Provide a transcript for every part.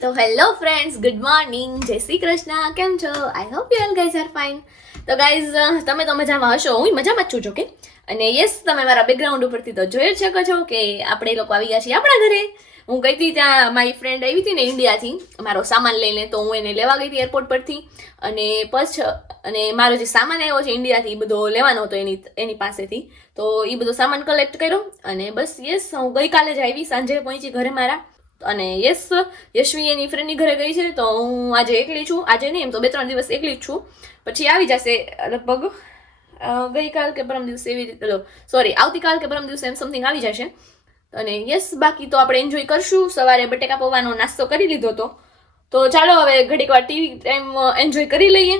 તો hello friends, good morning, જય શ્રી કૃષ્ણ. કેમ છો? I hope you all guys are fine. તો ગાઈઝ, તમે તો મજામાં હશો, હું મજામાં જ છું. જો કે અને યસ, તમે મારા બેકગ્રાઉન્ડ ઉપરથી તો જોઈ જ શકો છો કે આપણે લોકો આવી ગયા છીએ આપણા ઘરે. હું ગઈ હતી ત્યાં, મારી ફ્રેન્ડ આવી હતી ને ઇન્ડિયાથી મારો સામાન લઈને, તો હું એને લેવા ગઈ હતી એરપોર્ટ પરથી. અને અને મારો જે સામાન આવ્યો છે ઇન્ડિયાથી એ બધો લેવાનો હતો એની પાસેથી. તો એ બધો સામાન કલેક્ટ કર્યો અને બસ યસ, હું ગઈકાલે જ આવી, સાંજે પહોંચી ઘરે મારા. અને યસ, યશવી એની ફ્રેન્ડની ઘરે ગઈ છે, તો હું આજે એકલી છું. આજે નહીં, એમ તો 2-3 દિવસ એકલી જ છું. પછી આવી જશે લગભગ ગઈકાલ કે પરમ દિવસે, એવી રીતે, સોરી, આવતીકાલ કે પરમ દિવસે એમ સમથિંગ આવી જશે. અને યસ, બાકી તો આપણે એન્જોય કરશું. સવારે બટેકા પૌવાનો નાસ્તો કરી લીધો હતો, તો ચાલો હવે ઘડીક વાર ટીવી ટાઈમ એન્જોય કરી લઈએ.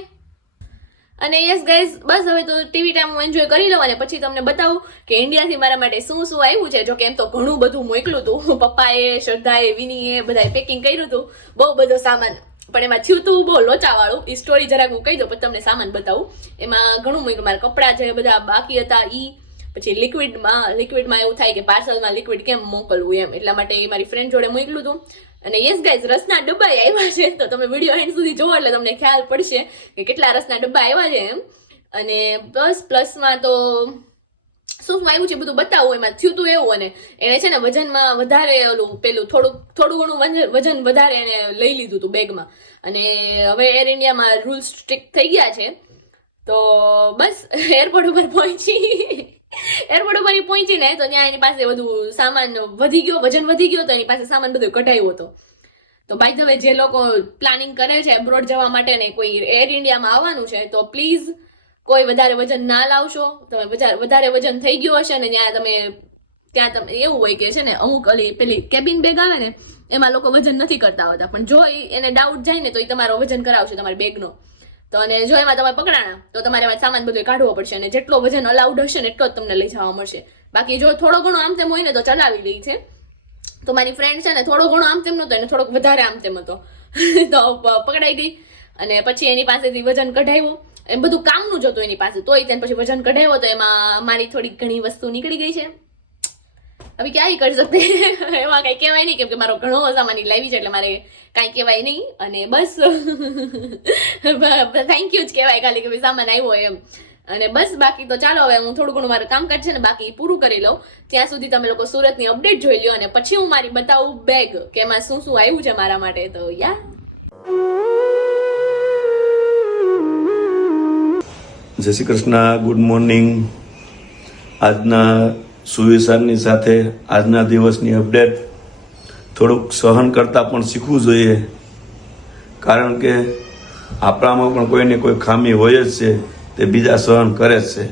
અને યસ ગાઈઝ, બસ હવે તો ટીવી ટાઈમ હું એન્જોય કરી લઉં અને પછી તમને બતાવું કે ઇન્ડિયાથી મારા માટે શું શું આવ્યું છે. જો કે એમ તો ઘણું બધું મોકલું હતું, પપ્પાએ, શ્રદ્ધાએ, વિનીએ બધાએ પેકિંગ કર્યું હતું, બહુ બધો સામાન. પણ એમાં થયું હતું બહુ લોચાવાળું. એ સ્ટોરી જરાક હું કહી દઉં, પછી તમને સામાન બતાવું. એમાં ઘણું મોકલું, મારા કપડાં છે બધા બાકી હતા ઈ. પછી લિક્વિડમાં એવું થાય કે પાર્સલમાં લિક્વિડ કેમ મોકલવું એમ, એટલા માટે મારી ફ્રેન્ડ જોડે મોકલું હતું. અને યસ ગાઈઝ, રસના ડબ્બા આવ્યા છે, તો તમે વિડીયો એન્ડ સુધી જોવો એટલે તમને ખ્યાલ પડશે કે કેટલા રસના ડબ્બા આવ્યા છે એમ. અને બસ પ્લસમાં તો શું આવ્યું છે બધું બતાવું. એમાં થયું હતું એવું, અને એને છે ને વજનમાં વધારે પેલું થોડું ઘણું વજન વધારે એને લઈ લીધું હતું બેગમાં. અને હવે એર ઇન્ડિયામાં રૂલ્સ સ્ટ્રિક્ટ થઈ ગયા છે, તો બસ એરપોર્ટ ઉપર પહોંચીને તો ત્યાં એની પાસે બધું સામાન વધી ગયો, વજન વધી ગયો, તો એની પાસે સામાન બધું કઢાવ્યો હતો. તો બાય ધ વે, જે લોકો પ્લાનિંગ કરે છે એબ્રોડ જવા માટે ને કોઈ એર ઇન્ડિયામાં આવવાનું છે, તો પ્લીઝ કોઈ વધારે વજન ના લાવશો. તમે વધારે વજન થઈ ગયું હશે ને ત્યાં તમે એવું હોય કે છે ને, અમુક પેલી કેબિન બેગ આવે ને, એમાં લોકો વજન નથી કરતા હોતા, પણ જો એને ડાઉટ જાય ને તો એ તમારો વજન કરાવશે તમારી બેગનો. તો અને જો એમાં તમે પકડાણા તો તમારે એમાં સામાન બધો કાઢવો પડશે, અને જેટલો વજન અલાઉડ હશે ને એટલો જ તમને લઈ જવા મળશે. બાકી જો થોડો ઘણો આમ તેમ હોય ને તો ચલાવી લે છે. તો મારી ફ્રેન્ડ છે ને, થોડો ઘણો આમ તેમ નહોતો, એને થોડોક વધારે આમ તેમ હતો, તો પકડાઈ ગઈ. અને પછી એની પાસેથી વજન કઢાવ્યું. એમ બધું કામનું જ હતું એની પાસે, તોય તેને પછી વજન કઢાવ્યો, તો એમાં મારી થોડી ઘણી વસ્તુ નીકળી ગઈ છે. હવે ક્યાંય કરી શકતે, એમાં કઈ કહેવાય નહીં, કેમ કે મારો ઘણો સામાન લાવી છે, એટલે મારે કાંઈ કહેવાય નહીં. અને બસ થેન્ક યુ જ કહેવાય ખાલી કે સામાન આવ્યો એમ. અને બસ બાકી તો ચાલો, હવે હું થોડું ઘણું મારું કામકાજ છે ને બાકી પૂરું કરી લઉં. ત્યાં સુધી તમે લોકો સુરતની અપડેટ જોઈ લો, અને પછી હું મારી બતાવું બેગ કે એમાં શું શું આવ્યું છે મારા માટે. તો યા જય શ્રી કૃષ્ણ, ગુડ મોર્નિંગ. આજના સુવિચારની સાથે આજના દિવસની અપડેટ. થોડુંક સહન કરતા પણ શીખવું જોઈએ, કારણ કે આપણામાં પણ કોઈને કોઈ ખામી હોય જ છે, તે બીજા સહન કરે જ છે.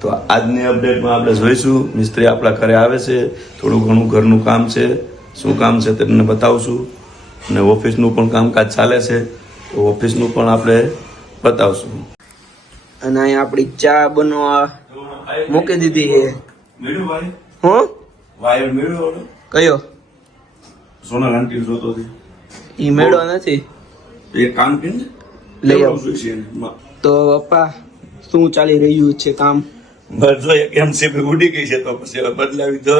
તો આજની અપડેટમાં આપણે જોઈશું, મિસ્ત્રી આપણા ઘરે આવે છે, થોડું ઘણું ઘરનું કામ છે, શું કામ છે તમને બતાવશું. અને ઓફિસનું પણ કામકાજ ચાલે છે, તો ઓફિસનું પણ આપણે બતાવશું. અને અહીંયા આપણી ચા બનવા મૂકી દીધી છે. હું વાયર મેળવ્યો કયો સોનલ આંટી જોતો હતી, ઈ મેળો નથી, એ કામ કે લઈ આવું. તો પપ્પા, શું ચાલી રહ્યું છે કામ? બસ જો એક એમસીબી ઉડી ગઈ છે, તો પછી હવે બદલાવી દો.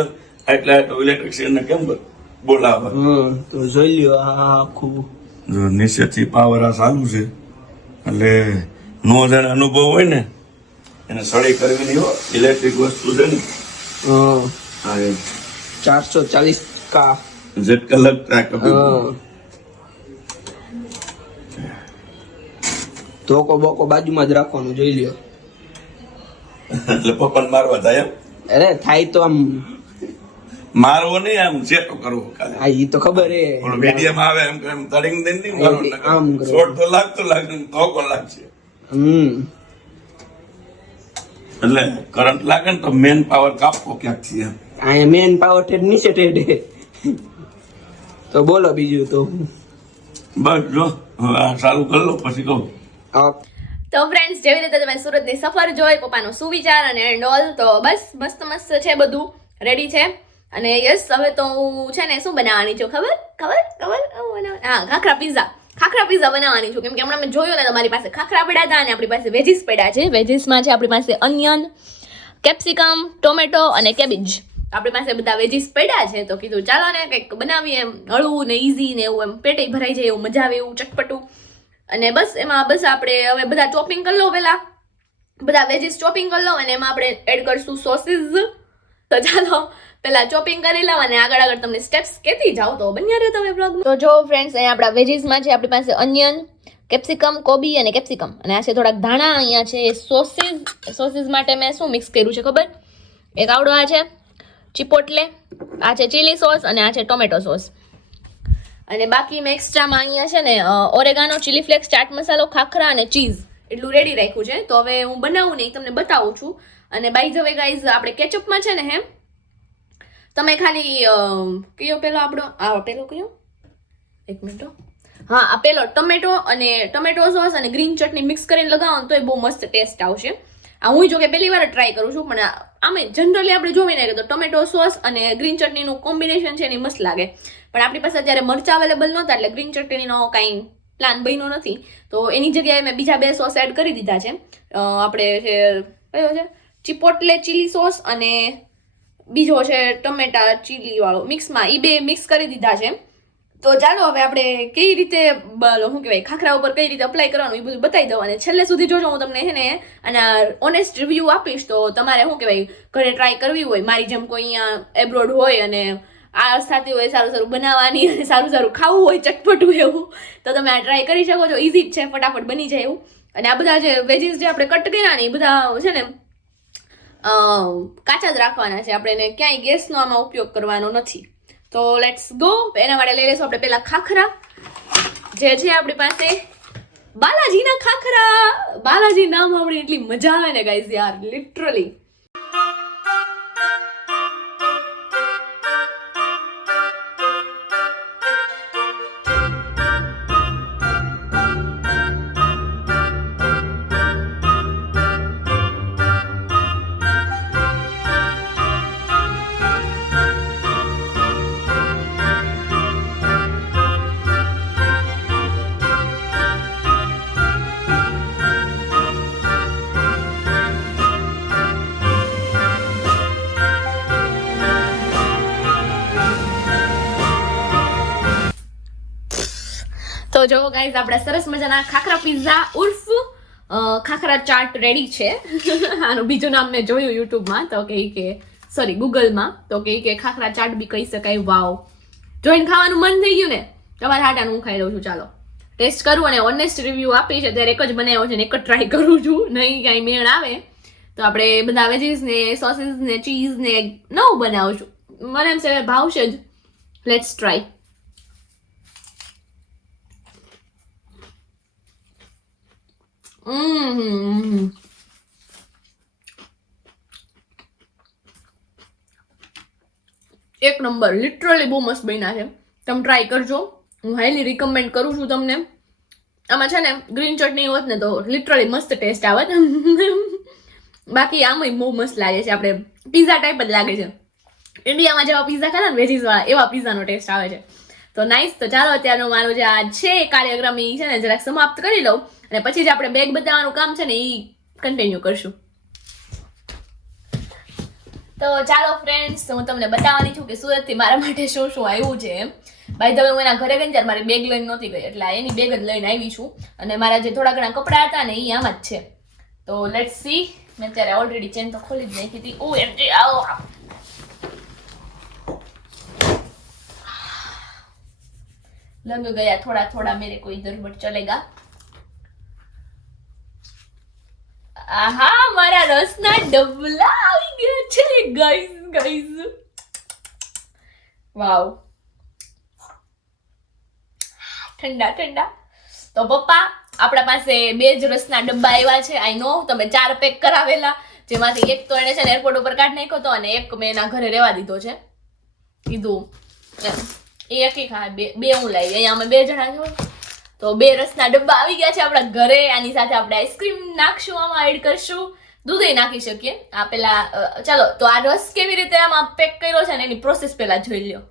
એટલે તો ઇલેક્ટ્રિશિયન ને કેમ બોલાવે? તો જોઈ લ્યો આ આખું. જો નીચેથી પાવર આ ચાલુ છે, એટલે નો જણ અનુભવ હોય ને એને સળી કરવી નહીં હો. ઇલેક્ટ્રિક વસ્તુ છે ને, હા એમ 440 કા ઝટકા લગતા કભી. ધોકો બોકો બાજુમાં જ રાખવાનું, જોઈ લ્યો. એટલે પપ્પાને મારવા થાય એમ? અરે થાય તો આમ મારવો નહીં, આમ ચેટો કરવો ખાલી. હા, ઈ તો ખબર હે. ઓલો મીડિયમ આવે એમ એમ તડીને દઈને નહીં મારવાનું. આમ કરો. શોર્ટ તો લાગે, ધોકો લાગશે. એટલે કરંટ લાગે ને તો મેન પાવર કાપવો ક્યાંક છે એમ. અહીંયા મેન પાવર ટેડ નીચે ટેડ. તો બોલો બીજું તો. બસ જો હવે આ ચાલુ કરી લો, પછી કહું. તો ફ્રેન્ડ્સ, જેવી રીતે તમે સુરતની સફર જોઈ, પપ્પાનો સુવિચાર અને એન્ડ ઓલ, તો બસ મસ્ત છે, બધું રેડી છે. અને યસ, હવે તો હું છે ને શું બનાવવાની છું ખબર? હા, ખાખરા પીઝા બનાવવાની છું. કેમ કે હમણાં મેં જોયું ને, તમારી પાસે ખાખરા પડ્યા હતા અને આપણી પાસે વેજીસ પડ્યા છે. વેજીસમાં છે આપણી પાસે અનિયન, કેપ્સિકમ, ટોમેટો અને કેબેજ. આપણી પાસે બધા વેજીસ પડ્યા છે તો કીધું ચાલો ને કંઈક બનાવીએ એમ હળવું ને ઈઝી ને એવું એમ પેટે ભરાઈ જાય એવું મજા આવે એવું ચટપટું. અને બસ એમાં બસ આપણે હવે બધા ચોપિંગ કરી લો પહેલા, બધા વેજીસ ચોપિંગ કરી લો અને એમાં આપણે એડ કરશું સોસીસ. તો ચાલો પહેલા ચોપિંગ કરી લઉં અને આગળ તમને સ્ટેપ્સ કહેતી જાઓ, તો બન્યા રહો તમે બ્લોગમાં. તો જો ફ્રેન્ડ્સ અહીંયા આપણા વેજીસમાં છે આપણી પાસે અનિયન, કેપ્સિકમ, કોબી અને કેપ્સિકમ, અને આ છે થોડાક ધાણા, અહીંયા છે સોસીસ. સોસીસ માટે મેં શું મિક્સ કર્યું છે ખબર? એક આવડો આ છે ચિપોટલે, આ છે ચીલી સોસ અને આ છે ટોમેટો સોસ. અને બાકી મેં એક્સ્ટ્રામાં અહીંયા છે ને ઓરેગાનો, ચીલી ફ્લેક્સ, ચાટ મસાલો, ખાખરા અને ચીઝ એટલું રેડી રાખ્યું છે. તો હવે હું બનાવું નહીં તમને બતાવું છું. અને બાય ધ વે ગાઈઝ આપણે કેચઅપમાં છે ને તમે ખાલી કયો પેલો આપણો પેલો કયો એક મિનિટ હા આ પેલો ટમેટો સોસ અને ગ્રીન ચટણી મિક્સ કરીને લગાવો ને તો એ બહુ મસ્ત ટેસ્ટ આવશે. આ હું જો કે પહેલી વાર ટ્રાય કરું છું, પણ આમે જનરલી આપણે જોઈને કે તો ટમેટો સોસ અને ગ્રીન ચટણીનું કોમ્બિનેશન છે ને મસ્ત લાગે. પણ આપણી પાસે અત્યારે મરચાં અવેલેબલ નહોતા એટલે ગ્રીન ચટણીનો કાંઈ પ્લાન બન્યો નથી. તો એની જગ્યાએ મેં બીજા 2 સોસ એડ કરી દીધા છે. આપણે છે કયો છે ચિપોટલે ચીલી સોસ અને બીજો છે ટમેટા ચીલી વાળો મિક્સમાં, એ 2 મિક્સ કરી દીધા છે. તો ચાલો હવે આપણે કઈ રીતે શું કહેવાય ખાખરા ઉપર કઈ રીતે અપ્લાય કરવાનું એ બધું બતાવી દઉં. અને છેલ્લે સુધી જોજો, હું તમને છે ને આના ઓનેસ્ટ રિવ્યૂ આપીશ. તો તમારે શું કહેવાય ઘરે ટ્રાય કરવી હોય, મારી જેમ કોઈ અહીંયા એબ્રોડ હોય અને આ થતી હોય સારું બનાવવાની અને સારું ખાવું હોય ચટપટું એવું, તો તમે આ ટ્રાય કરી શકો છો. ઇઝી જ છે, ફટાફટ બની જાય એવું. અને આ બધા જે વેજીસ જે આપણે કટ કર્યા ને એ બધા છે ને કાચા જ રાખવાના છે, આપણે એને ક્યાંય ગેસનો આમાં ઉપયોગ કરવાનો નથી. તો લેટ્સ ગો. એના માટે લઈ લઈશું આપણે પેલા ખાખરા, જે છે આપણી પાસે બાલાજીના ખાખરા. બાલાજી નામ સાંભળીને એટલી મજા આવે ને ગાઈઝ યાર, લિટરલી. તો જો ગાઈઝ આપણા સરસ મજાના ખાખરા પિઝા ઉર્ફ ખાખરા ચાટ રેડી છે. આનું બીજું નામ મેં જોયું યુટ્યુબમાં, તો સોરી ગૂગલમાં, તો કે ખાખરા ચાટ બી કહી શકાય. વાવ, જોઈને ખાવાનું મન થઈ ગયું ને તમારા હાટાનું. હું ખાઈ લઉં છું, ચાલો ટેસ્ટ કરું અને ઓનેસ્ટ રિવ્યૂ આપીશ. અત્યારે એક જ બનાવ્યો છે ને એક જ ટ્રાય કરું છું, નહીં કાંઈ મેળ આવે તો આપણે બધા વેજીસ ને સોસીસ ને ચીઝ ને નવું બનાવું છું. મને એમ છે ભાવશે જ. Let's try. એક નંબર, લિટરલી બહુ મસ્ત બન્યા છે. તમે ટ્રાય કરજો, હું હાઈલી રિકમેન્ડ કરું છું તમને. આમાં છે ને ગ્રીન ચટણી હોત ને તો લિટરલી મસ્ત ટેસ્ટ આવત. બાકી આમાં બહુ મસ્ત લાગે છે, આપણે પીઝા ટાઈપ જ લાગે છે. ઇન્ડિયામાં જેવા પીઝા ખાતા ને વેજીસ વાળા, એવા પીઝાનો ટેસ્ટ આવે છે. તો નાઇસ. તો ચાલો અત્યારનો મારો જે આ છે કાર્યક્રમ એ છે ને જરાક સમાપ્ત કરી લઉં અને પછી જ આપણે બેગ બતાવવાનું કામ છે ને એ કન્ટિન્યુ કરશું. તો ચાલો ફ્રેન્ડ્સ, હું તમને બતાવવાની છું કે સુરતથી મારા માટે શું શું આવ્યું છે એમ. બાય ધ વે હું એના ઘરે ગઈ ત્યારે મારી બેગ લઈને નહોતી ગઈ, એટલે એની બેગ જ લઈને આવી છું. અને મારા જે થોડા ઘણા કપડાં હતા ને એ આમાં જ છે. તો લેટ્સ સી. મેં અત્યારે ઓલરેડી ચેન તો ખોલી જ નાખી હતી. ઓ એમ જે આવો लग गया थोड़ा थोड़ा मेरे को इधर बट चलेगा. आहा मारा रसना डबला આવી ગયા છે ગાઈઝ. વાવ, ઠંડા ઠંડા. તો પપ્પા આપણા પાસે 2 જ રસના ડબ્બા આવ્યા છે. આઈ નો તમે 4 પેક કરાવેલા, જેમાંથી એક તો એને છે ને એરપોર્ટ ઉપર કાઢ નાખ્યો હતો અને એક મેં એના ઘરે રહેવા દીધો છે. કીધું એક ખા, 2 હું લાવી. અહીંયા અમે 2 જણા છો તો 2 રસના ડબ્બા આવી ગયા છે આપણા ઘરે. આની સાથે આપણે આઈસ્ક્રીમ નાખશું, આમાં એડ કરશું, દૂધ નાખી શકીએ. આ પેલા ચાલો તો આ રસ કેવી રીતે આમાં પેક કર્યો છે ને એની પ્રોસેસ પેલા જોઈ લ્યો.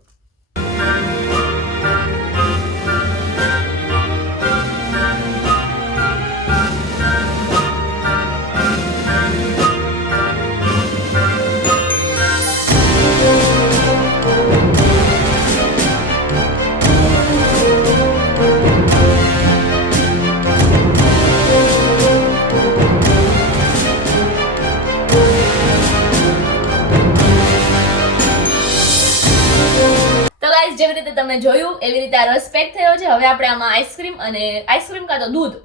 ગાઈઝ જેવી રીતે તમે જોયું એવી રીતે આ રસ પેક થયો છે. હવે આપણે આમાં આઈસ્ક્રીમ કાં તો દૂધ,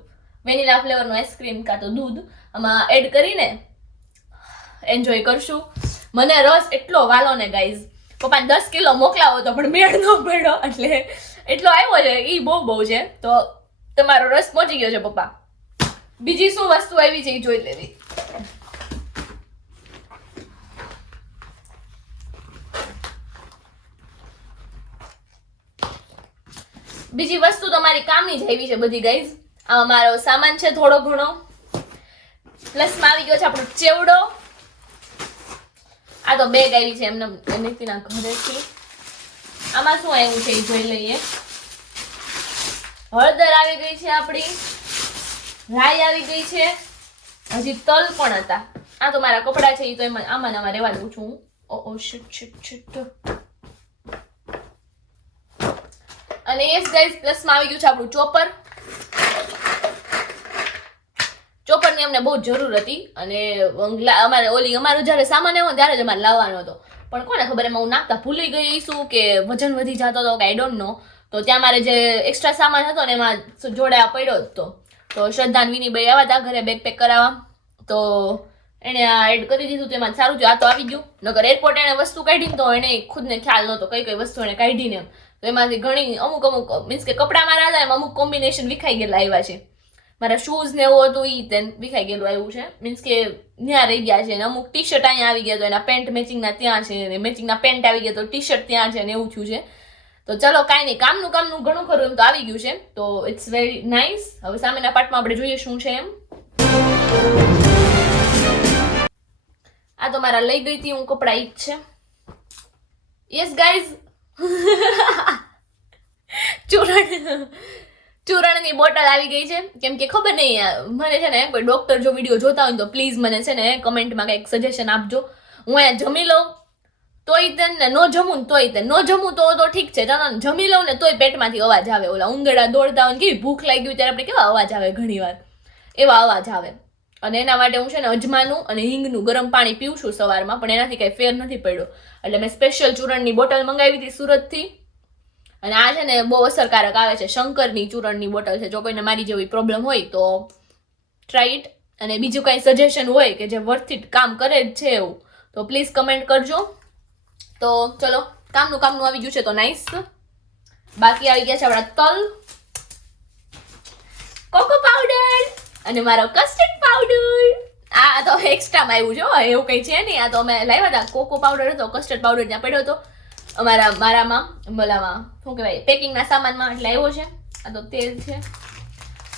વેનીલા ફ્લેવરનું આઈસ્ક્રીમ કાં તો દૂધ આમાં એડ કરીને એન્જોય કરશું. મને રસ એટલો વાલો ને ગાઈઝ, પપ્પાને 10 કિલો મોકલાવો તો પણ મેળ ન પડ્યો, એટલે એટલો આવ્યો છે એ બહુ છે. તો તમારો રસ પહોંચી ગયો છે પપ્પા. બીજી શું વસ્તુ આવી છે એ જોઈ લેવી. બીજી વસ્તુ તમારી કામની જ આવી છે બધી ગાઈઝ. આ મારો સામાન છે થોડો ઘણો, પ્લસમાં આવી ગયો છે આપણો ચેવડો. આ તો બેગ આવી છે એમને નીતિના ઘરેથી. આમાં શું આવ્યું છે એ જોઈ લઈએ. હળદર આવી ગઈ છે આપણી, રાઈ આવી ગઈ છે, હજી તલ પણ હતા. આ તો મારા કપડા છે એ તો એમાં આમાં રહેવા દઉં છું હું. ઓ શિટ. અને યસ ગાઈઝ, પ્લસમાં આવી ગયું છે આપણું ચોપર. ચોપરની અમને બહુ જરૂર હતી અને અમારું જ્યારે સામાન આવ્યો ત્યારે જ અમારે લાવવાનો હતો, પણ કોને ખબર એમાં હું નાખતા ભૂલી ગઈ શું કે વજન વધી જતો હતો કે આઈ ડોન્ટ નો. તો ત્યાં મારે જે એક્સ્ટ્રા સામાન હતો ને એમાં જોડે પડ્યો હતો. તો શ્રદ્ધા વિનીભાઈ આવ્યા હતા ઘરે બેગ પેક કરાવવા, તો એને આ એડ કરી દીધું. તો એમાં સારું થયું આ તો આવી ગયું. નકર એરપોર્ટ એને વસ્તુ કાઢી તો એને ખુદને ખ્યાલ નહોતો કઈ કઈ વસ્તુ એને કાઢીને. તો એમાંથી ઘણી અમુક મીન્સ કે કપડા મારા હતા એમાં અમુક કોમ્બિનેશન વિખાઈ ગયેલા આવ્યા છે. મારા શૂઝ ને એવું હતું એ તેને વિખાઈ ગયેલું આવ્યું છે, મીન્સ કે ત્યાં રહી ગયા છે. અમુક ટી શર્ટ અહીંયા આવી ગયા તો એના પેન્ટ મેચિંગના ત્યાં છે, મેચિંગના પેન્ટ આવી ગયા તો ટી શર્ટ ત્યાં છે ને એવું થયું છે. તો ચલો કાંઈ નહીં, કામનું ઘણું ખરું એમ તો આવી ગયું છે. તો ઇટ્સ વેરી નાઇસ. હવે સામેના પાર્ટમાં આપણે જોઈએ શું છે એમ. આ તો મારા લઈ ગઈ હતી હું કપડા ઈ જ છે. યસ ગાઈઝ, ચૂરણની બોટલ આવી ગઈ છે. કેમ કે ખબર નહીં મને છે ને કોઈ ડોક્ટર જો વિડીયો જોતા હોય તો પ્લીઝ મને છે ને કમેન્ટમાં કંઈક સજેશન આપજો. હું અહીંયા જમી લઉં તોય તે ને ન જમું ને તોય તે ન જમું તો ઠીક છે, ચાલો જમી લઉં ને તોય પેટમાંથી અવાજ આવે. ઓલા ઉંદરડા દોડતા હોય કેવી ભૂખ લાગી હોય ત્યારે આપણે કેવા અવાજ આવે, ઘણી વાર એવા અવાજ આવે. અને એના માટે હું છે ને અજમાનું અને હિંગનું ગરમ પાણી પીવું છું સવારમાં, પણ એનાથી કંઈ ફેર નથી પડ્યો. એટલે મેં સ્પેશિયલ ચૂરણની બોટલ મંગાવી હતી સુરતથી, અને આ છે ને બહુ અસરકારક આવે છે. શંકરની ચૂરણની બોટલ છે. જો કોઈને મારી જેવી પ્રોબ્લેમ હોય તો ટ્રાય ઇટ. અને બીજું કાંઈ સજેશન હોય કે જે વર્થ ઇટ કામ કરે જ છે એવું તો પ્લીઝ કમેન્ટ કરજો. તો ચલો કામનું આવી ગયું છે તો નાઇસ. બાકી આવી ગયા છે આપણા તલ, કોકો પાવડર અને મારો કસ્ટર્ડ પાવડર. આ તો એક્સ્ટ્રામાં આવ્યું છે, એવું કંઈ છે નહીં. આ તો અમે લાવ્યા હતા, કોકો પાવડર હતો, કસ્ટર્ડ પાવડર ત્યાં પડ્યો હતો મારામાં બોલામાં શું કહેવાય પેકિંગના સામાનમાં, એટલે આવ્યો છે. આ તો તેલ છે,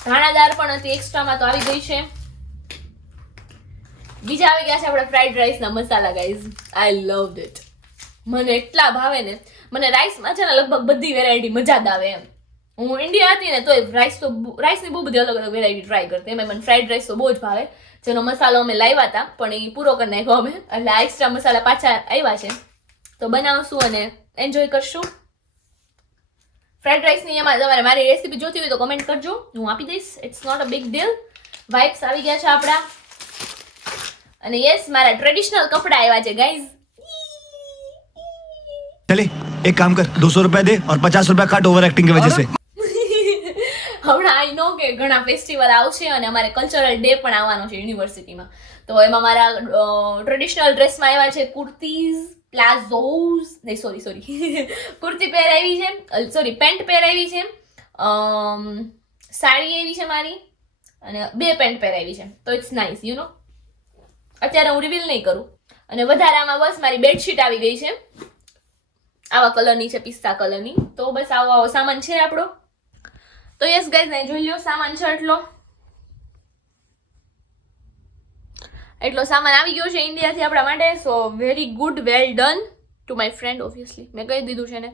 ધાણાદાર પણ હતી એક્સ્ટ્રામાં તો આવી ગઈ છે. બીજા આવી ગયા છે આપણે ફ્રાઈડ રાઈસના મસાલા ગાઈઝ. I love it. મને એટલા ભાવે ને. મને રાઈસમાં છે ને લગભગ બધી વેરાયટી મજા જ આવે એમ. હું ઇન્ડિયા હતી ને તોય રાઈસની બહુ બધી અલગ અલગ વેરાયટી ટ્રાય કરતી. એમાં મને ફ્રાઈડ રાઈસ તો બહુ જ ભાવે, જેનો મસાલો અમે લાવ્યા હતા પણ એ પૂરો કરી નાખ્યો અમે, એટલે આ એક્સ્ટ્રા મસાલા પાછા આવ્યા છે તો બનાવશું અને એન્જોય કરશું. ફ્રાઈડ રાઈસની એમાં તમારે મારી રેસીપી જોતી હોય તો કમેન્ટ કરજો, હું આપી દઈશ. It's not a big deal. Wipes આવી ગયા છે આપણા. અને યસ, મારા ટ્રેડિશનલ કપડા આવ્યા છે ગાઈઝ. चले एक काम कर 200 रुपए दे और 50 रुपए काट ओवर एक्टिंग की वजह से. હમણાં આઈ નો કે ઘણા ફેસ્ટિવલ આવશે અને અમારે કલ્ચરલ ડે પણ આવવાનો છે યુનિવર્સિટીમાં. તો એમાં મારા ટ્રેડિશનલ ડ્રેસમાં આવ્યા છે કુર્તીઝ, પ્લાઝોઝ, નહીં સોરી કુર્તી પહેરાવી છે, સોરી પેન્ટ પહેરાવી છે, સાડી એવી છે મારી અને 2 પેન્ટ પહેરાવી છે. તો ઇટ્સ નાઇસ યુ નો. અત્યારે હું રિવીલ નહીં કરું. અને વધારામાં બસ મારી બેડશીટ આવી ગઈ છે, આવા કલરની છે, પિસ્તા કલરની. તો બસ આવો સામાન છે આપણો. તો યસ ગાઈઝ, ને જોઈ લો સામાન છે એટલો સામાન આવી ગયો છે ઇન્ડિયાથી આપણા માટે. સો very good, well done to my friend. Obviously મેં કહી દીધું છે ને,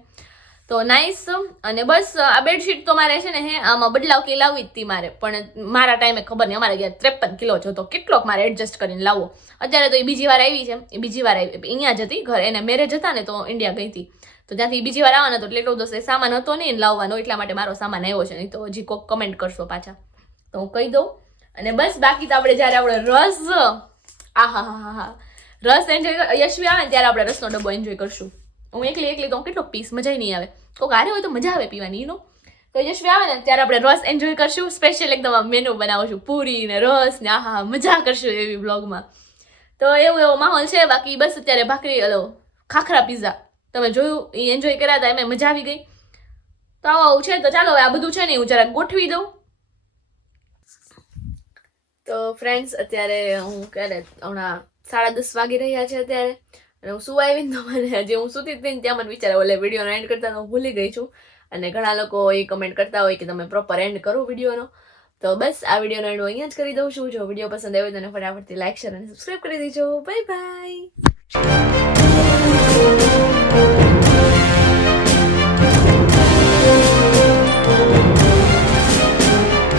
તો નાઇસ. અને બસ આ બેડશીટ તો મારે છે ને આમાં બદલાવ કે લાવવી જ હતી મારે, પણ મારા ટાઈમે ખબર નહીં, અમારે ગયા 53 કિલો જ હતો, કેટલોક મારે એડજસ્ટ કરીને લાવવો. અત્યારે તો એ બીજી વાર આવી છે, એ બીજી વાર આવી અહીંયા જ હતી ઘરે, એને મેરેજ હતા ને તો ઇન્ડિયા ગઈ હતી, તો ત્યાંથી બીજી વાર આવવાનો હતો એટલે એટલો બધો સામાન હતો નહીં લાવવાનો, એટલા માટે મારો સામાન આવ્યો છે. નહીં તો હજી કોઈક કમેન્ટ કરશો પાછા તો હું કહી દઉં. અને બસ બાકી તો આપણે જ્યારે આપણે રસ રસ એન્જોય યશવી આવે ને ત્યારે આપણે રસનો ડબ્બો એન્જોય કરશું. હું એકલી તો કેટલો પીસ મજા નહીં આવે કોઈક હારે હોય તો મજા આવે પીવાની નો તો યશવી આવે ને ત્યારે આપણે રસ એન્જોય કરશું સ્પેશિયલ એકદમ મેનુ બનાવશું પૂરી ને રસ ને આહા મજા કરશું એવી બ્લોગમાં તો એવો માહોલ છે બાકી બસ અત્યારે ભાખરી ખાખરા પીઝા તમે જોયું એ એન્જોય કર્યા હતા એમાં મજા આવી ગઈ તો આવું છે તો ચાલો હવે આ બધું છે ને હું જરાક ગોઠવી દઉં તો ફ્રેન્ડ્સ અત્યારે હું ક્યારે હમણાં 10:30 વાગી રહ્યા છે અત્યારે અને હું સુવા આવી ને તો મને જે હું સૂતી હતી ને ત્યાં મને વિચાર ઓલે વિડીયોનો એન્ડ કરતા હું ભૂલી ગઈ છું અને ઘણા લોકો એ કમેન્ટ કરતા હોય કે તમે પ્રોપર એન્ડ કરો વિડીયોનો તો બસ આ વિડીયોનો એન્ડ હું અહીંયા જ કરી દઉં છું જો વિડીયો પસંદ આવ્યો તો ફટાફટથી લાઈક શેર અને સબસ્ક્રાઈબ કરી દેજો બાય બાય